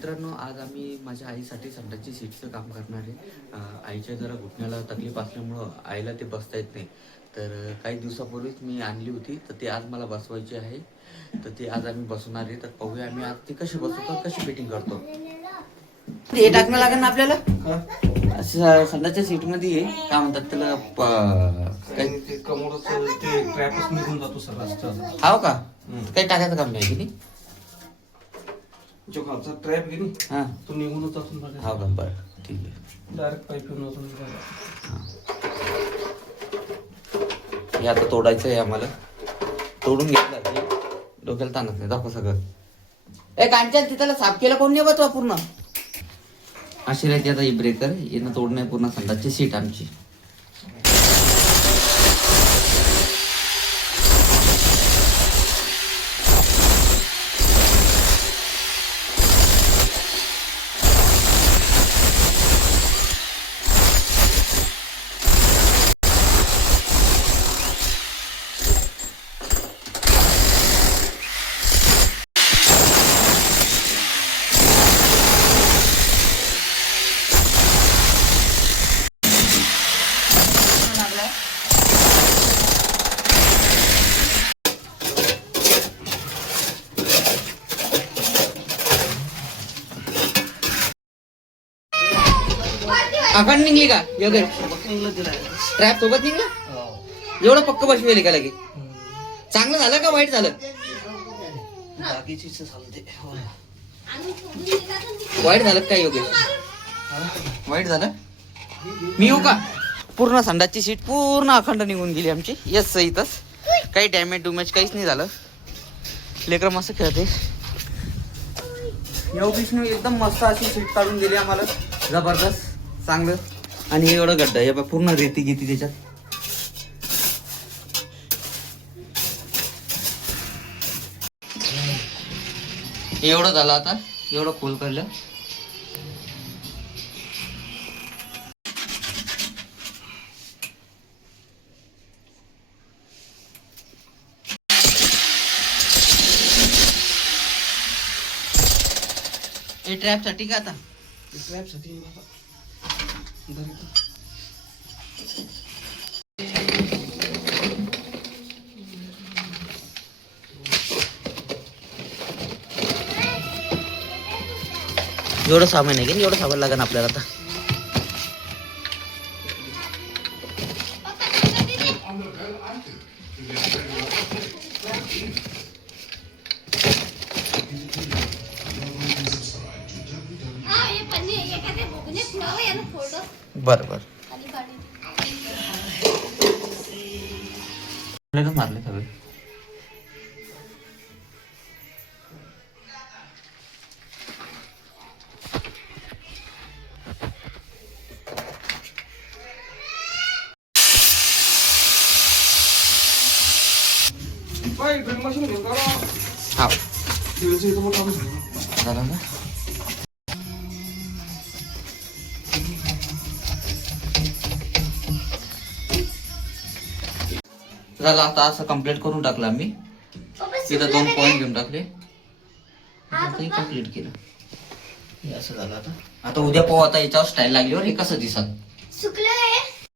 मित्रांनो, आज आम्ही माझ्या आईसाठी संडासची सीटचं काम करणार आहे. आईच्या जरा घुटण्याला तकलीफ असल्यामुळं आईला ते बसता येत नाही. तर काही दिवसापूर्वीच मी आणली होती, तर ते आज मला बसवायची आहे. तर ते आज आम्ही बसवणार आहे. तर पाहूया आम्ही आज ती कशी बसवतो, कशी फिटिंग करतो. हे टाकणं लागेल ना आपल्याला संडासच्या सीटमध्ये आहे काय म्हणतात त्याला ते कमोडचं ते ट्रॅपच निघून जातो सगळा. हाव का? काही टाकायचं काम नाही की नाही? जो खालचा ट्रॅप घेऊन हां तो निघूनच जातो. हाव का? बरं ठीक आहे. डायरेक्ट पाईप येऊन जातो. हे आता तोडायचं आहे आम्हाला. तोडून घेतलं डोक्याला ताणत नाही. दाखव सगळं. कांचन तिथला साफ केलं कोण नाही बा पूर्ण. अशी राहते आता ही ब्रेकर येणं तोडणं पूर्ण संडासची सीट आमची. अखंड निघली का योगेश? ट्रॅप सोबत निघला? एवढं पक्क बसवेल का लगे? चांगलं झालं का वाईट झालं? वाईट झालं काय योगेश? वाईट झालं? मी येऊ का? पूर्ण संडासची सीट पूर्ण अखंड निघून गेली आमची. येस इथंच काही डॅमेज डुमेज काहीच नाही झालं. लेकर मस्त खेळते. योगेशने एकदम मस्त अशी सीट काढून दिली आम्हाला. जबरदस्त चांगलं. आणि एवढं गड्डा आहे बा, पूर्ण रेती घेते त्याच्यात. एवढं झालं आता. एवढं खोल करलं. हे ट्रॅप साठी का आता? ट्रॅप साठी एवढं सामान आहे की एवढं सामान लागेल आपल्याला आता. बर बर मारले सगळे. मशीन घेऊन का? हा मोठा झालं ना. झालं आता असं कम्प्लीट करून टाकलं आम्ही. तिथं 2 पॉईंट घेऊन टाकले. कम्प्लीट केलं. हे असं झालं आता. आता उद्या पाहू आता याच्यावर स्टाईल लागल्यावर हे कसं दिसत.